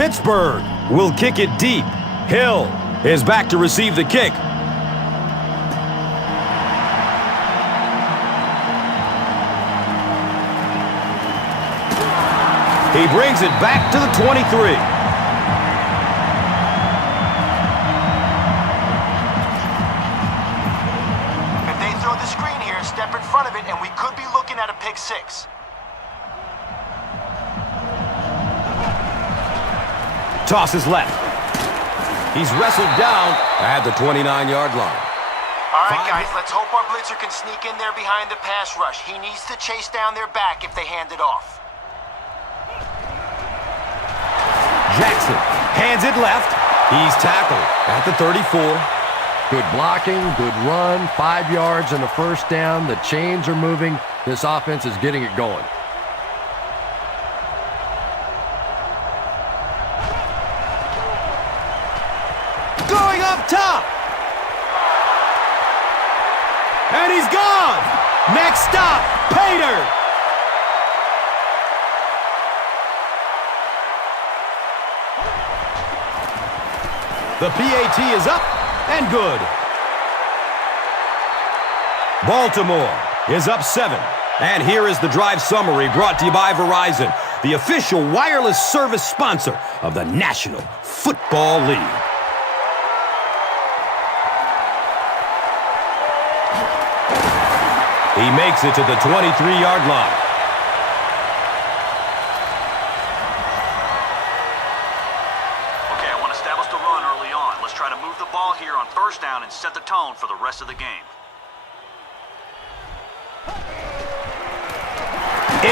Pittsburgh will kick it deep. Hill is back to receive the kick. He brings it back to the 23. If they throw the screen here, step in front of it, and we could be looking at a pick six. Tosses left. He's wrestled down at the 29-yard line. All right, guys, let's hope our blitzer can sneak in there behind the pass rush. He needs to chase down their back if they hand it off. Jackson hands it left. He's tackled at the 34. Good blocking, good run, 5 yards and a first down. The chains are moving. This offense is getting it going. Going up top. And he's gone. Next stop, Pater. The PAT is up and good. Baltimore is up 7. And here is the drive summary brought to you by Verizon, the official wireless service sponsor of the National Football League. He makes it to the 23-yard line. Okay, I want to establish the run early on. Let's try to move the ball here on first down and set the tone for the rest of the game.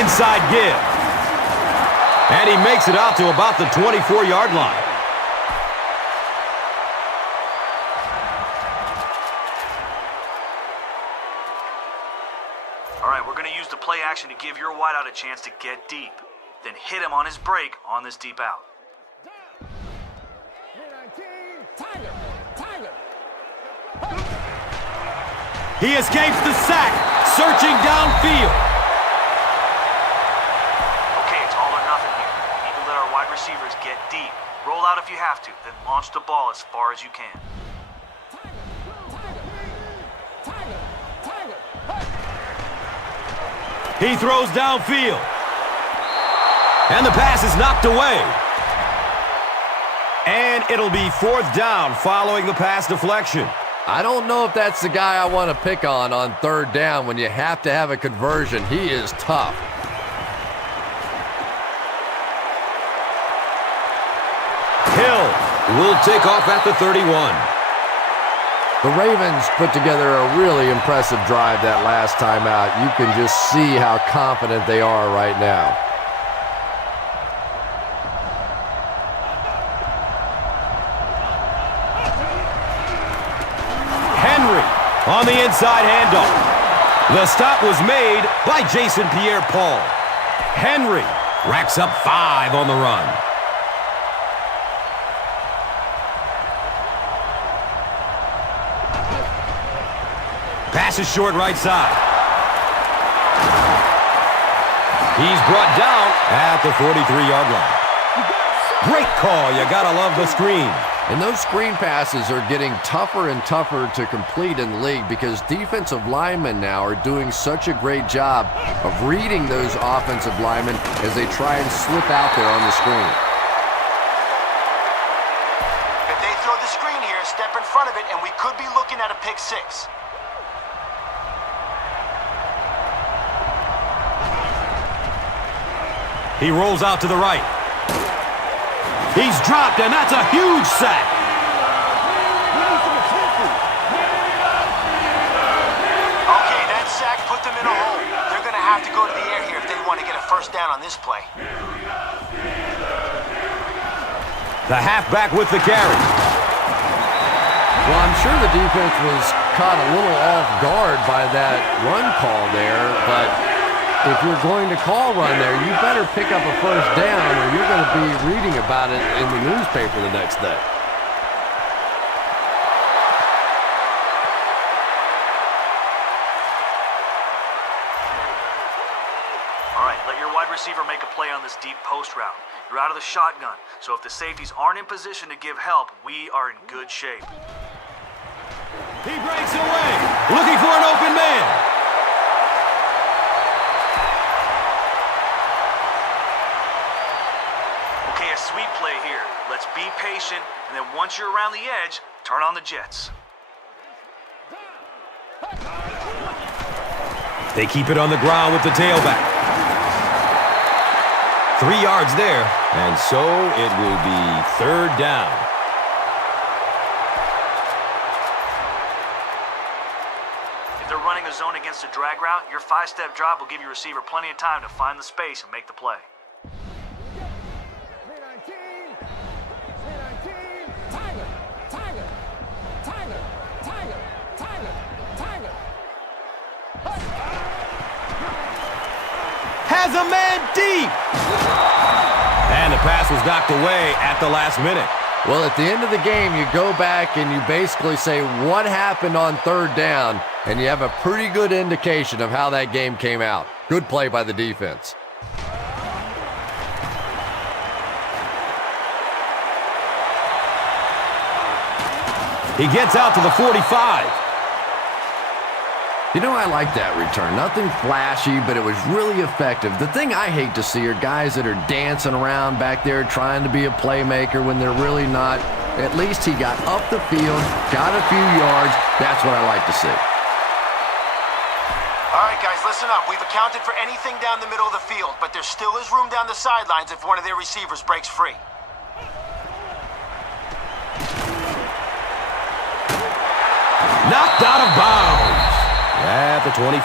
Inside give. And he makes it out to about the 24-yard line. All right, we're going to use the play action to give your wideout a chance to get deep. Then hit him on his break on this deep out. He escapes the sack, searching downfield. Okay, it's all or nothing here. We need to let our wide receivers get deep. Roll out if you have to, then launch the ball as far as you can. He throws downfield. And the pass is knocked away. And it'll be 4th down following the pass deflection. I don't know if that's the guy I want to pick on 3rd down when you have to have a conversion. He is tough. Hill will take off at the 31. The Ravens put together a really impressive drive that last time out. You can just see how confident they are right now. Henry on the inside handoff. The stop was made by Jason Pierre-Paul. Henry racks up 5 on the run. Pass is short right side. He's brought down at the 43-yard line. Great call. You gotta love the screen. And those screen passes are getting tougher and tougher to complete in the league because defensive linemen now are doing such a great job of reading those offensive linemen as they try and slip out there on the screen. If they throw the screen here, step in front of it, and we could be looking at a pick six. He rolls out to the right. He's dropped, and that's a huge sack. Okay, that sack put them in a hole. They're going to have to go to the air here if they want to get a first down on this play. The halfback with the carry. Well, I'm sure the defense was caught a little off guard by that run call there, but if you're going to call run there, you better pick up a first down or you're going to be reading about it in the newspaper the next day. All right, let your your wide receiver make a play on this deep post route. You're out of the shotgun, so if the safeties aren't in position to give help, we are in good shape. He breaks away, looking for an open man. Okay, a sweep play here. Let's be patient, and then once you're around the edge, turn on the jets. They keep it on the ground with the tailback. 3 yards there, and so it will be 3rd down. If they're running a zone against a drag route, your 5-step drop will give your receiver plenty of time to find the space and make the play. Has a man deep. And the pass was knocked away at the last minute. Well, at the end of the game, you go back and you basically say what happened on 3rd down, and you have a pretty good indication of how that game came out. Good play by the defense. He gets out to the 45. You know, I like that return. Nothing flashy, but it was really effective. The thing I hate to see are guys that are dancing around back there trying to be a playmaker when they're really not. At least he got up the field, got a few yards. That's what I like to see. All right, guys, listen up. We've accounted for anything down the middle of the field, but there still is room down the sidelines if one of their receivers breaks free. Knocked out of bounds at the 25.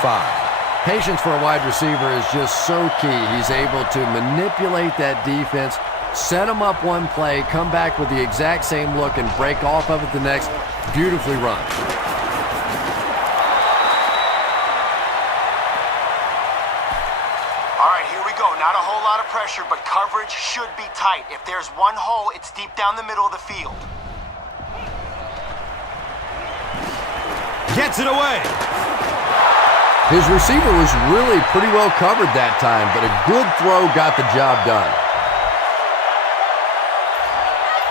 Patience for a wide receiver is just so key. He's able to manipulate that defense, set them up one play, come back with the exact same look, and break off of it the next. Beautifully run. All right, here we go. Not a whole lot of pressure, but coverage should be tight. If there's one hole, it's deep down the middle of the field. Gets it away. His receiver was really pretty well covered that time, but a good throw got the job done.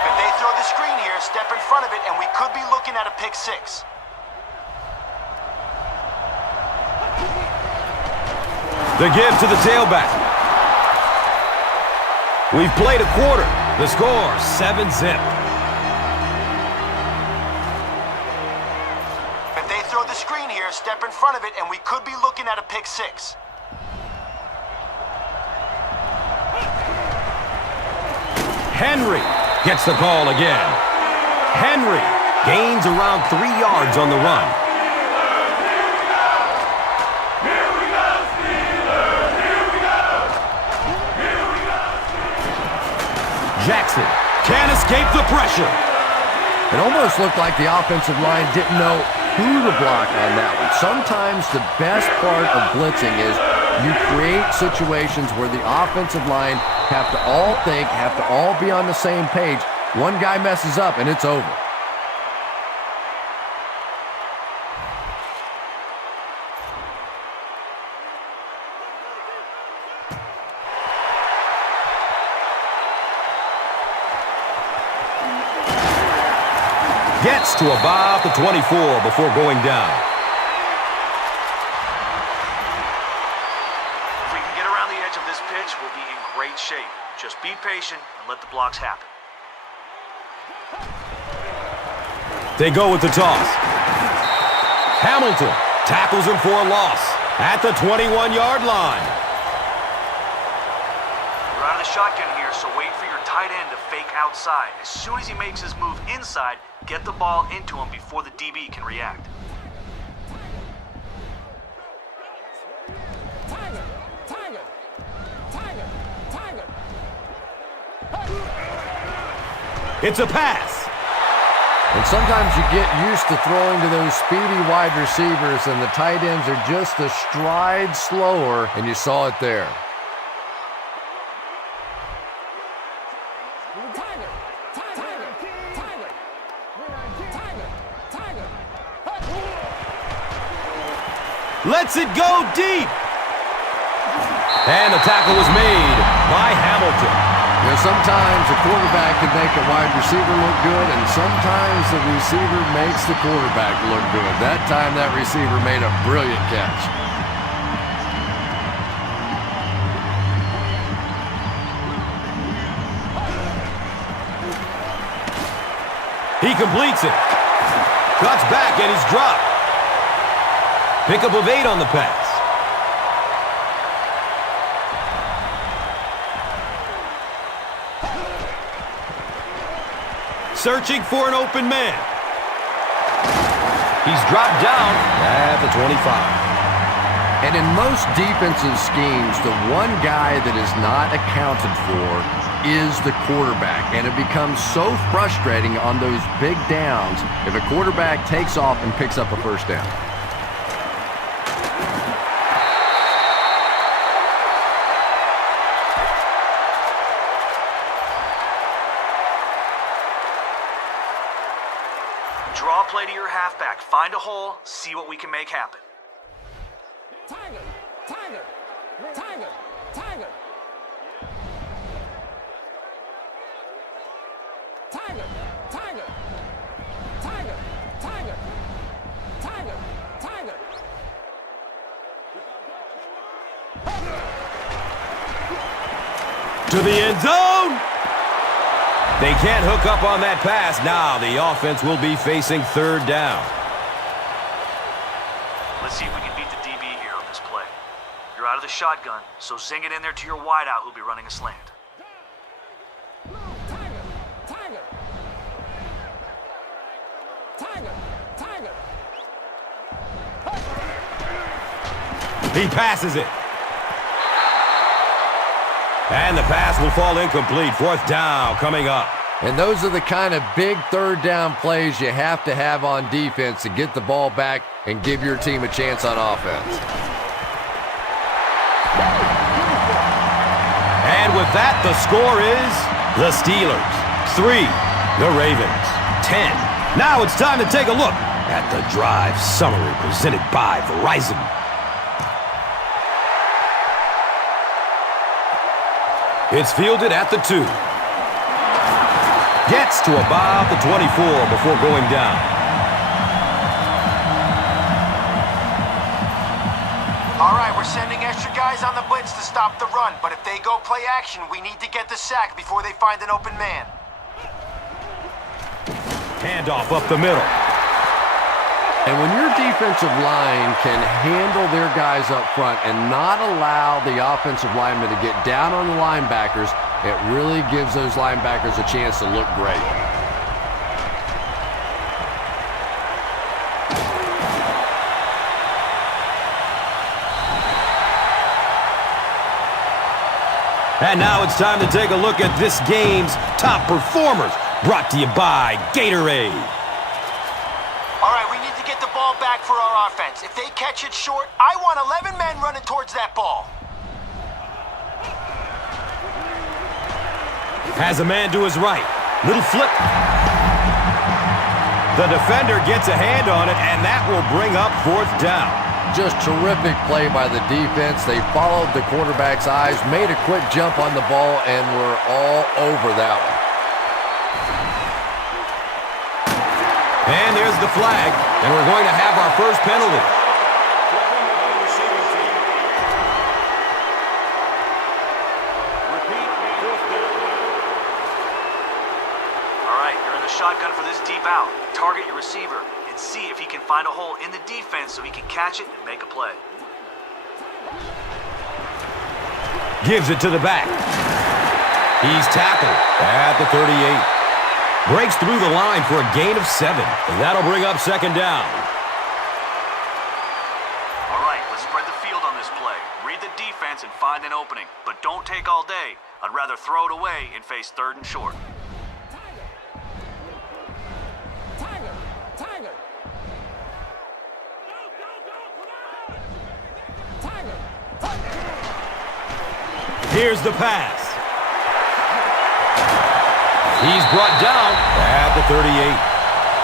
If they throw the screen here, step in front of it, and we could be looking at a pick 6. The give to the tailback. We've played a quarter. The score, 7-zip. Screen here, step in front of it, and we could be looking at a pick 6. Henry gets the call again. Henry gains around 3 yards on the run. Jackson can't escape the pressure. It almost looked like the offensive line didn't know who to block on that one. Sometimes the best part of blitzing is you create situations where the offensive line have to all think, have to all be on the same page. One guy messes up and it's over. Gets to about the 24 before going down. If we can get around the edge of this pitch, we'll be in great shape. Just be patient and let the blocks happen. They go with the toss. Hamilton tackles him for a loss at the 21-yard line. We're out of the shotgun here, so wait for your tight end to fake outside. As soon as he makes his move inside, get the ball into him before the DB can react. It's a pass. And sometimes you get used to throwing to those speedy wide receivers, and the tight ends are just a stride slower, and you saw it there. Lets it go deep. And the tackle was made by Hamilton. You know, sometimes a quarterback can make a wide receiver look good, and sometimes the receiver makes the quarterback look good. That time, that receiver made a brilliant catch. He completes it. Cuts back, and he's dropped. Pickup of 8 on the pass. Searching for an open man. He's dropped down at the 25. And in most defensive schemes, the one guy that is not accounted for is the quarterback. And it becomes so frustrating on those big downs if a quarterback takes off and picks up a first down. Draw a play to your halfback. Find a hole. See what we can make happen. Tiger! Tiger! Tiger! Tiger! Tiger! Tiger! Tiger! Tiger! Tiger! Tiger! To the end zone. They can't hook up on that pass. Now the offense will be facing third down. Let's see if we can beat the DB here on this play. You're out of the shotgun, so zing it in there to your wideout who'll be running a slant. Tiger! Tiger! Tiger! Tiger! He passes it. And the pass will fall incomplete. Fourth down coming up. And those are the kind of big third down plays you have to have on defense to get the ball back and give your team a chance on offense. And with that, the score is the Steelers 3, the Ravens 10. Now it's time to take a look at the drive summary presented by Verizon. It's fielded at the 2. Gets to about the 24 before going down. All right, we're sending extra guys on the blitz to stop the run, but if they go play action, we need to get the sack before they find an open man. Handoff up the middle. And when your defensive line can handle their guys up front and not allow the offensive linemen to get down on the linebackers, it really gives those linebackers a chance to look great. And now it's time to take a look at this game's top performers, brought to you by Gatorade. All right, we need to get the ball back for our offense. If they catch it short, I want 11 men running towards that ball. Has a man to his right. Little flip. The defender gets a hand on it, and that will bring up fourth down. Just terrific play by the defense. They followed the quarterback's eyes, made a quick jump on the ball, and were all over that one. And there's the flag, and we're going to have our first penalty. All right, you're in the shotgun for this deep out. Target your receiver and see if he can find a hole in the defense so he can catch it and make a play. Gives it to the back. He's tackled at the 38. Breaks through the line for a gain of 7. And that'll bring up second down. All right, let's spread the field on this play. Read the defense and find an opening. But don't take all day. I'd rather throw it away and face third and short. Tiger! Tiger! Tiger! Tiger! Here's the pass. He's brought down at the 38.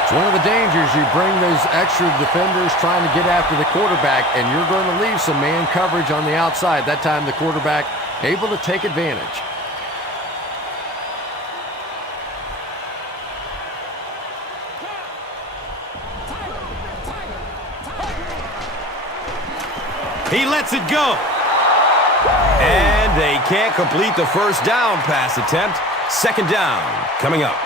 It's one of the dangers. You bring those extra defenders trying to get after the quarterback, and you're going to leave some man coverage on the outside. That time the quarterback able to take advantage. He lets it go. And they can't complete the first down pass attempt. Second down coming up.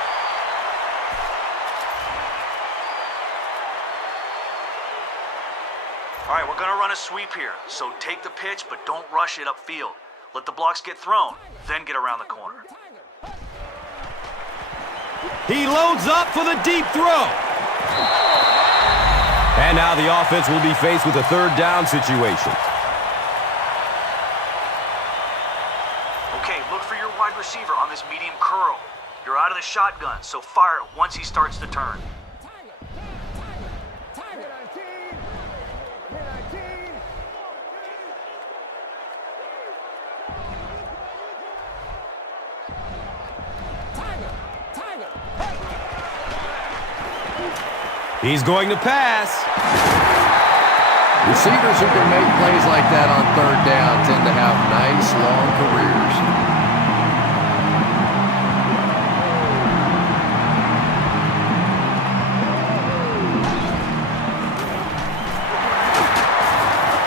All right, we're going to run a sweep here, so take the pitch, but don't rush it upfield. Let the blocks get thrown, then get around the corner. He loads up for the deep throw. And now the offense will be faced with a third down situation. Okay, look for your wide receiver on this medium curl. You're out of the shotgun, so fire it once he starts to turn. He's going to pass. Receivers who can make plays like that on third down tend to have nice, long careers.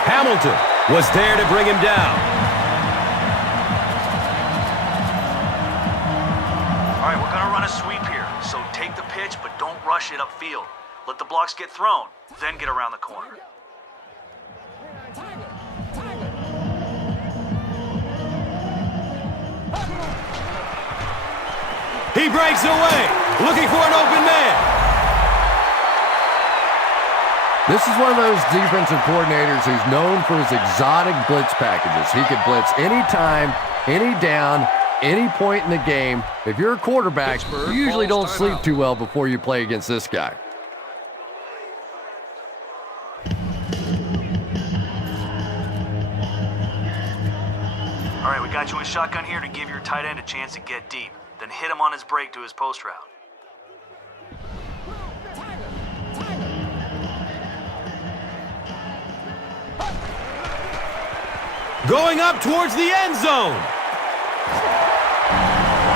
Hamilton was there to bring him down. All right, we're going to run a sweep here, so take the pitch, but don't rush it upfield. Let the blocks get thrown, then get around the corner. He breaks away, looking for an open man. This is one of those defensive coordinators who's known for his exotic blitz packages. He could blitz any time, any down, any point in the game. If you're a quarterback, you usually don't sleep too well before you play against this guy. All right, we got you in shotgun here to give your tight end a chance to get deep. Then hit him on his break to his post route. Going up towards the end zone.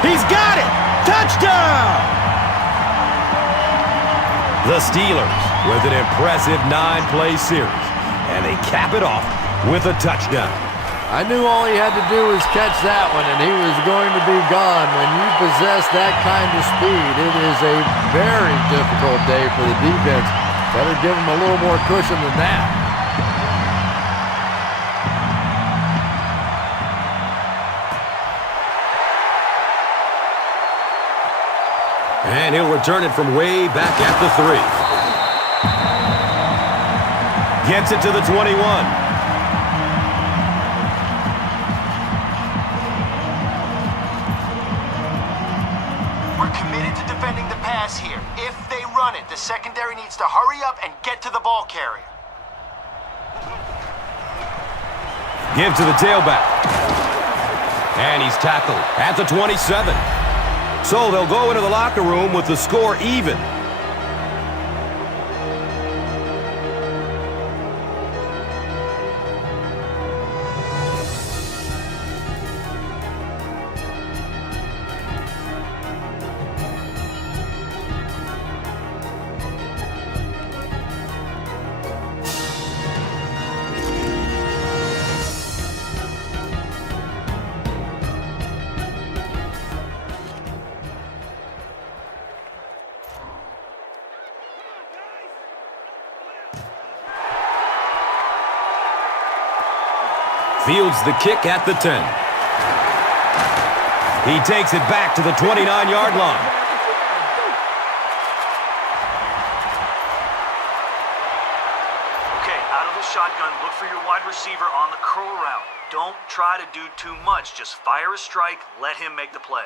He's got it! Touchdown! The Steelers with an impressive 9-play series. And they cap it off with a touchdown. I knew all he had to do was catch that one, and he was going to be gone. When you possess that kind of speed, it is a very difficult day for the defense. Better give him a little more cushion than that. And he'll return it from way back at the 3. Gets it to the 21. Here. If they run it, the secondary needs to hurry up and get to the ball carrier. Give to the tailback. And he's tackled at the 27. So they'll go into the locker room with the score even. Fields the kick at the 10. He takes it back to the 29-yard line. Okay, out of the shotgun, look for your wide receiver on the curl route. Don't try to do too much. Just fire a strike, let him make the play.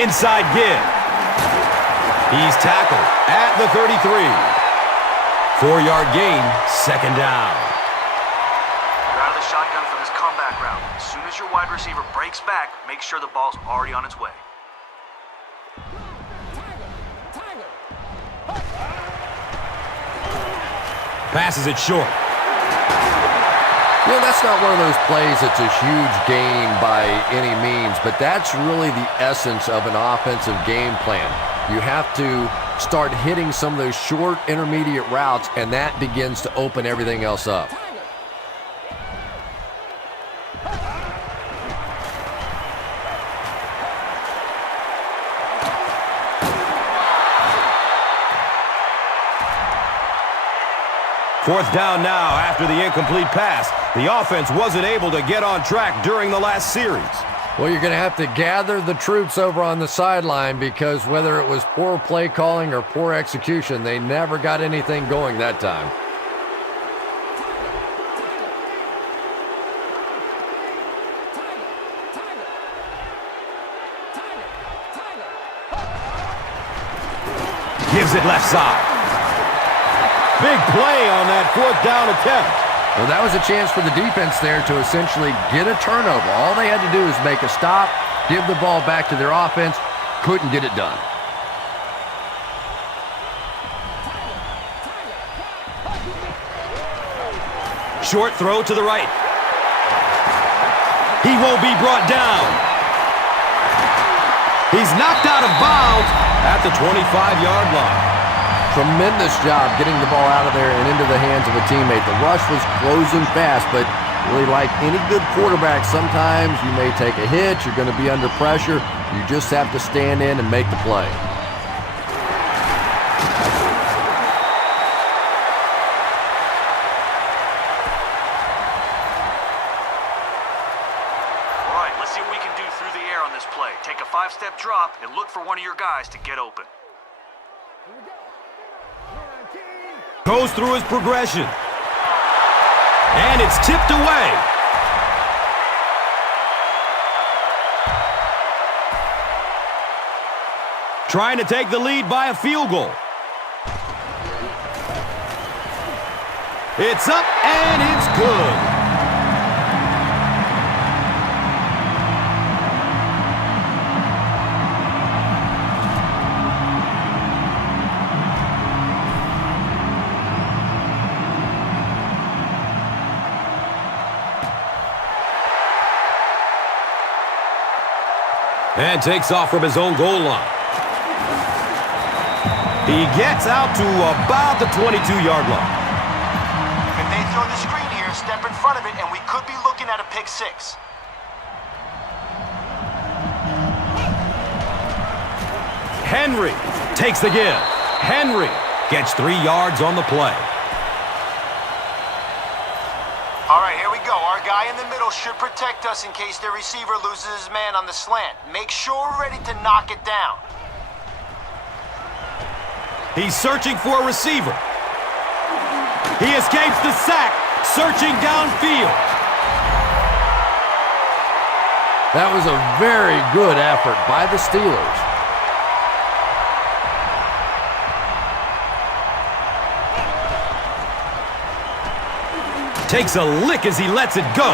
Inside give. He's tackled at the 33. 4-yard gain, second down. You're out of the shotgun from his comeback route. As soon as your wide receiver breaks back, make sure the ball's already on its way. Tiger. Passes it short. You know, that's not one of those plays that's a huge gain by any means, but that's really the essence of an offensive game plan. You have to start hitting some of those short, intermediate routes, and that begins to open everything else up. Fourth down now after the incomplete pass. The offense wasn't able to get on track during the last series. Well, you're going to have to gather the troops over on the sideline because whether it was poor play calling or poor execution, they never got anything going that time. Gives it left side. Big play on that fourth down attempt. Well, that was a chance for the defense there to essentially get a turnover. All they had to do was make a stop, give the ball back to their offense. Couldn't get it done. Short throw to the right. He won't be brought down. He's knocked out of bounds at the 25-yard line. Tremendous job getting the ball out of there and into the hands of a teammate. The rush was closing fast, but really like any good quarterback, sometimes you may take a hit, you're going to be under pressure. You just have to stand in and make the play. All right, let's see what we can do through the air on this play. Take a 5-step drop and look for one of your guys to get open. Goes through his progression. And it's tipped away. Trying to take the lead by a field goal. It's up and it's good. And takes off from his own goal line. He gets out to about the 22-yard line. If they throw the screen here, step in front of it, and we could be looking at a pick six. Henry takes the give. Henry gets 3 yards on the play. All right, here we go. Our guy in the middle should protect us in case their receiver loses his man on the slant. Make sure we're ready to knock it down. He's searching for a receiver. He escapes the sack, searching downfield. That was a very good effort by the Steelers. Takes a lick as he lets it go.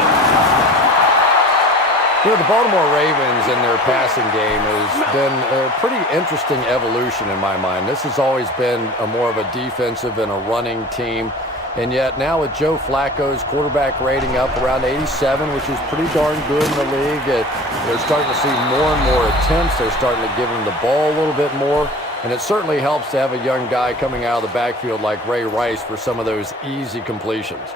You know, the Baltimore Ravens in their passing game has been a pretty interesting evolution in my mind. This has always been more of a defensive and a running team. And yet now with Joe Flacco's quarterback rating up around 87, which is pretty darn good in the league, they're starting to see more and more attempts. They're starting to give him the ball a little bit more. And it certainly helps to have a young guy coming out of the backfield like Ray Rice for some of those easy completions.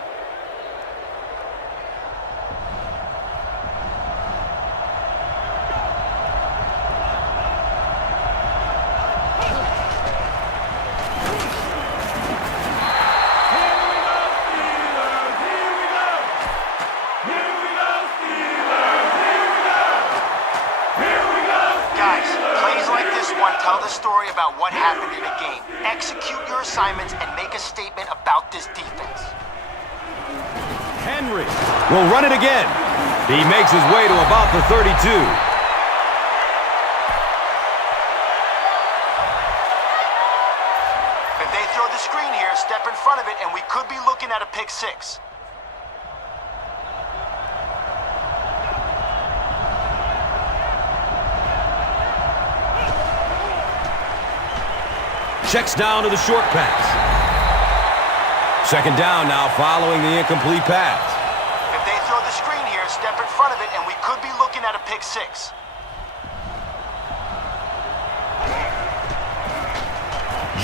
Tell the story about what happened in a game. Execute your assignments and make a statement about this defense. Henry will run it again. He makes his way to about the 32. If they throw the screen here, step in front of it, and we could be looking at a pick six. checks down to the short pass. Second down now following the incomplete pass. If they throw the screen here, step in front of it, and we could be looking at a pick six.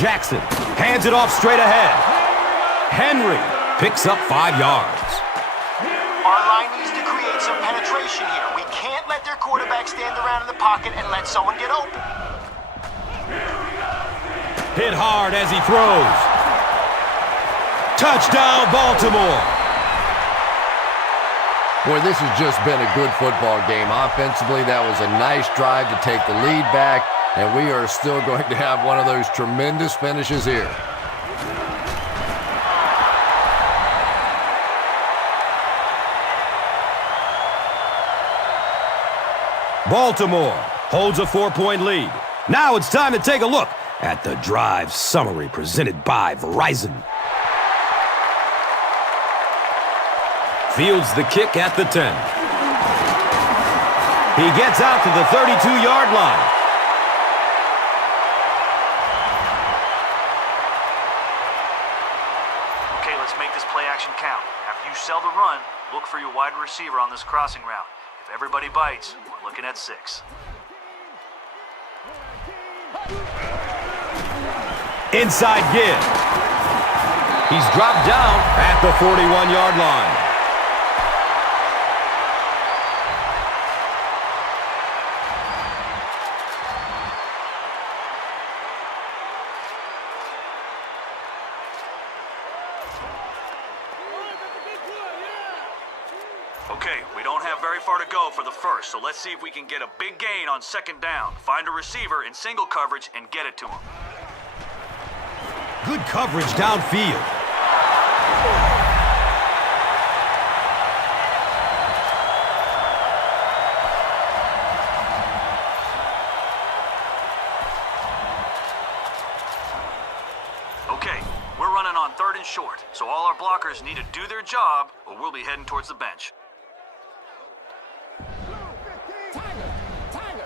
Jackson hands it off straight ahead. Henry picks up 5 yards. Our line needs to create some penetration here. We can't let their quarterback stand around in the pocket and let someone get open. Hit hard as he throws. Touchdown, Baltimore. Boy, this has just been a good football game. Offensively, that was a nice drive to take the lead back, and we are still going to have one of those tremendous finishes here. Baltimore holds a 4-point lead. Now it's time to take a look at the drive summary presented by Verizon. Fields the kick at the 10. He gets out to the 32-yard line. Okay, let's make this play action count. After you sell the run, look for your wide receiver on this crossing route. If everybody bites, we're looking at 6. Inside give. He's dropped down at the 41-yard line. Okay, we don't have very far to go for the first, so let's see if we can get a big gain on second down. Find a receiver in single coverage and get it to him. Good coverage downfield. Okay, we're running on 3rd and short, so all our blockers need to do their job or we'll be heading towards the bench. Tiger, Tiger.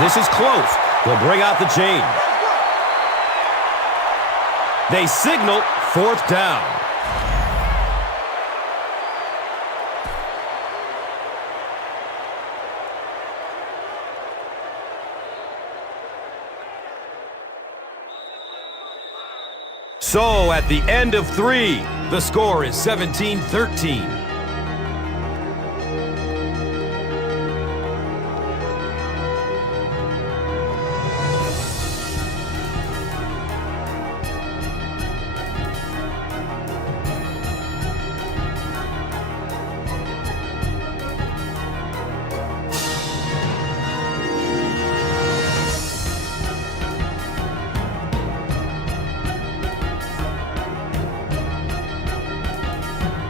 This is close. They'll bring out the chain. They signal 4th down. So at the end of 3, the score is 17-13.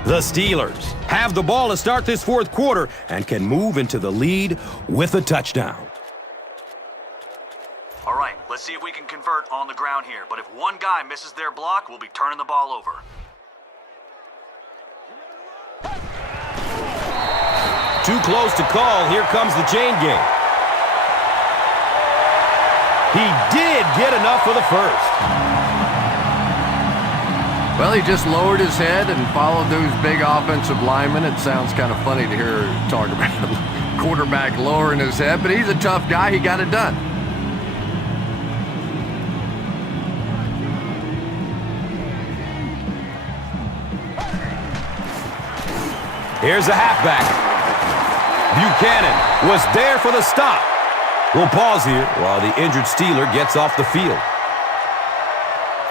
The Steelers have the ball to start this 4th quarter and can move into the lead with a touchdown. All right, let's see if we can convert on the ground here. But if one guy misses their block, we'll be turning the ball over. Too close to call. Here comes the chain game. He did get enough for the first. Well, he just lowered his head and followed those big offensive linemen. It sounds kind of funny to hear talk about a quarterback lowering his head, but he's a tough guy. He got it done. Here's a halfback. Buchanan was there for the stop. We'll pause here while the injured Steeler gets off the field.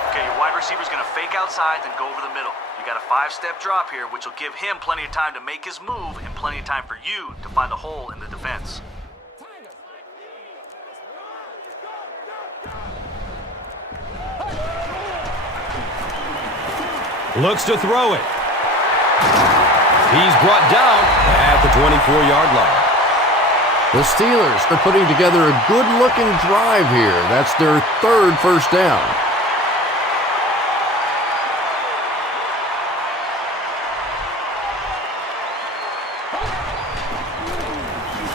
Okay, your wide receiver's going to fake outside, then go over the middle. You got a 5-step drop here, which will give him plenty of time to make his move and plenty of time for you to find a hole in the defense. Looks to throw it. He's brought down at the 24-yard line. The Steelers are putting together a good-looking drive here. That's their 3rd first down.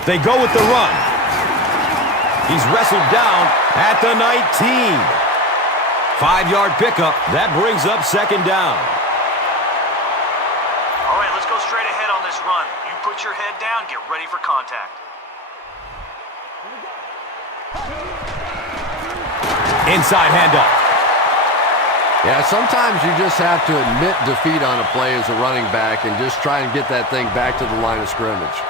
They go with the run. He's wrestled down at the 19. 5-yard pickup. That brings up second down. All right, let's go straight ahead on this run. You put your head down, get ready for contact. Inside handoff. Yeah, sometimes you just have to admit defeat on a play as a running back and just try and get that thing back to the line of scrimmage.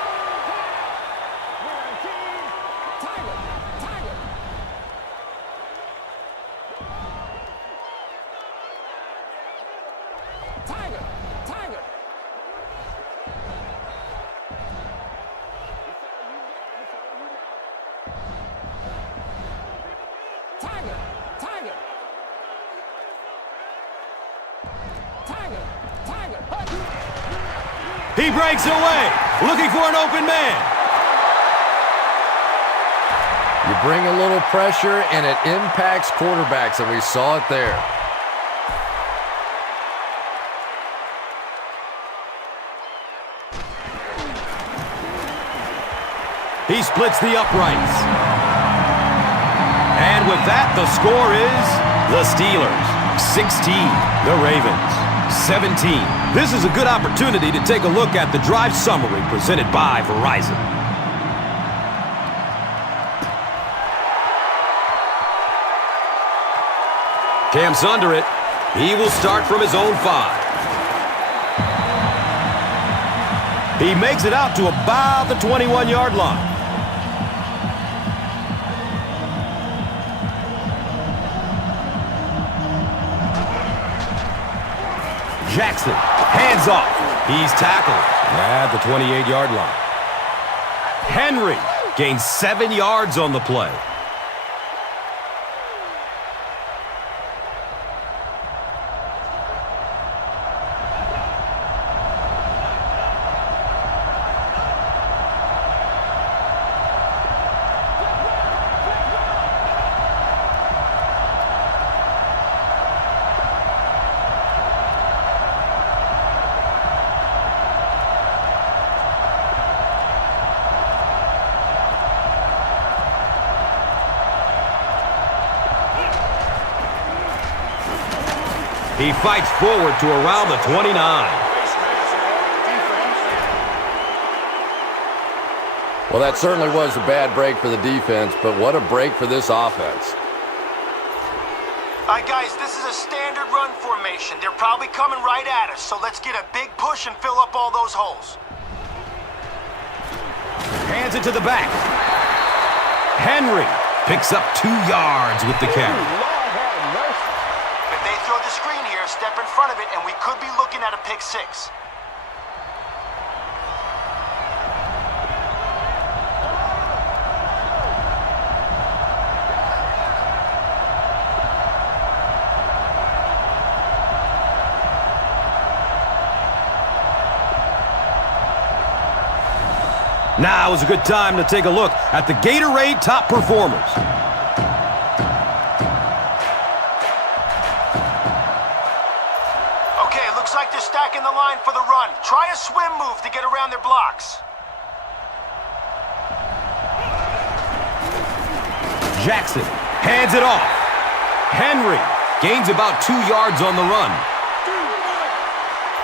He breaks away, looking for an open man. You bring a little pressure, and it impacts quarterbacks, and we saw it there. He splits the uprights. And with that, the score is the Steelers 16, the Ravens 17. This is a good opportunity to take a look at the drive summary presented by Verizon. Cam's under it. He will start from his own 5. He makes it out to about the 21-yard line. Jackson, hands off. He's tackled at the 28-yard line. Henry gains 7 yards on the play. He fights forward to around the 29. Well, that certainly was a bad break for the defense, but what a break for this offense. All right, guys, this is a standard run formation. They're probably coming right at us, so let's get a big push and fill up all those holes. Hands it to the back. Henry picks up 2 yards with the carry. Throw the screen here, step in front of it, and we could be looking at a pick 6. Now is a good time to take a look at the Gatorade top performers. Looks like they're stacking the line for the run. Try a swim move to get around their blocks. Jackson hands it off. Henry gains about 2 yards on the run.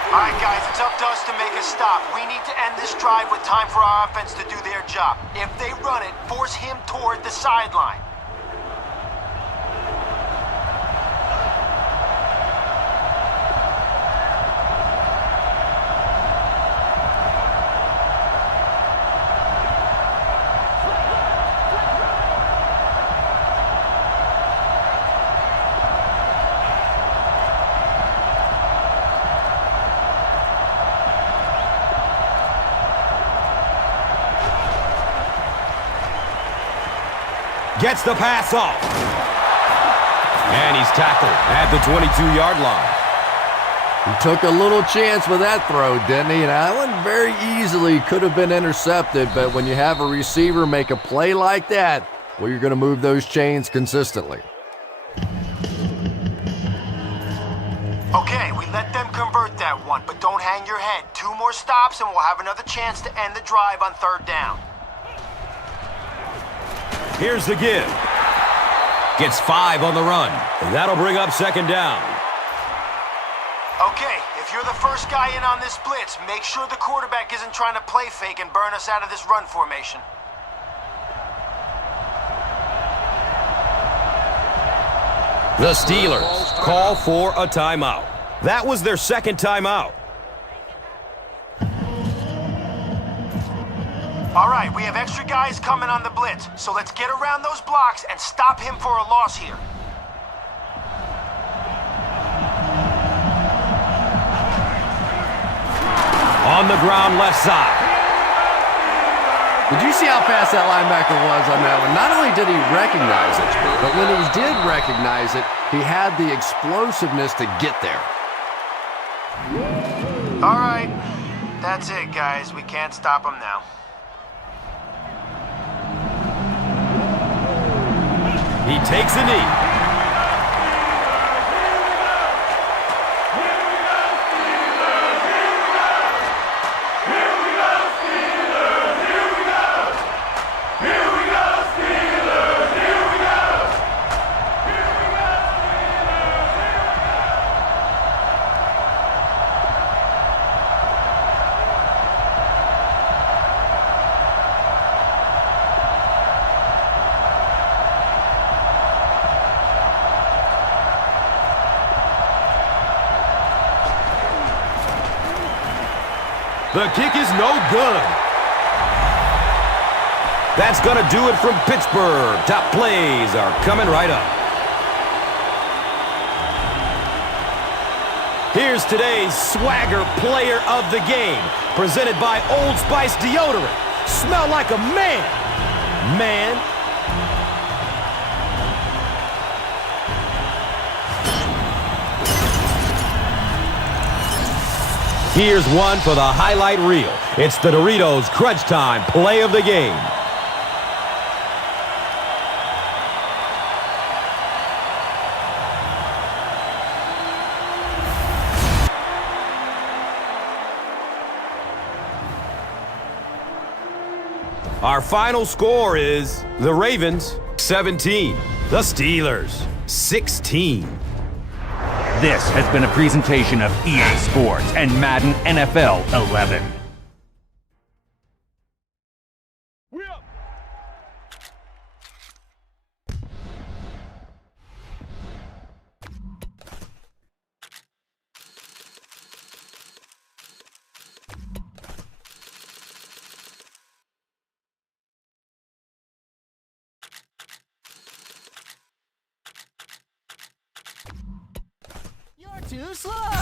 All right, guys, it's up to us to make a stop. We need to end this drive with time for our offense to do their job. If they run it, force him toward the sideline. Gets the pass off. And he's tackled at the 22-yard line. He took a little chance with that throw, didn't he? And that one very easily could have been intercepted, but when you have a receiver make a play like that, well, you're going to move those chains consistently. Okay, we let them convert that one, but don't hang your head. 2 more stops and we'll have another chance to end the drive on 3rd down. Here's the give. Gets 5 on the run. And that'll bring up second down. Okay, if you're the first guy in on this blitz, make sure the quarterback isn't trying to play fake and burn us out of this run formation. The Steelers call for a timeout. That was their second timeout. All right, we have extra guys coming on the blitz, so let's get around those blocks and stop him for a loss here. On the ground left side. Did you see how fast that linebacker was on that one? Not only did he recognize it, but when he did recognize it, he had the explosiveness to get there. All right, that's it, guys. We can't stop him now. He takes a knee. The kick is no good. That's going to do it from Pittsburgh. Top plays are coming right up. Here's today's swagger player of the game, presented by Old Spice deodorant. Smell like a man. Man. Here's one for the highlight reel. It's the Doritos Crunch Time play of the game. Our final score is the Ravens 17, the Steelers 16. This has been a presentation of EA Sports and Madden NFL 11. Too slow.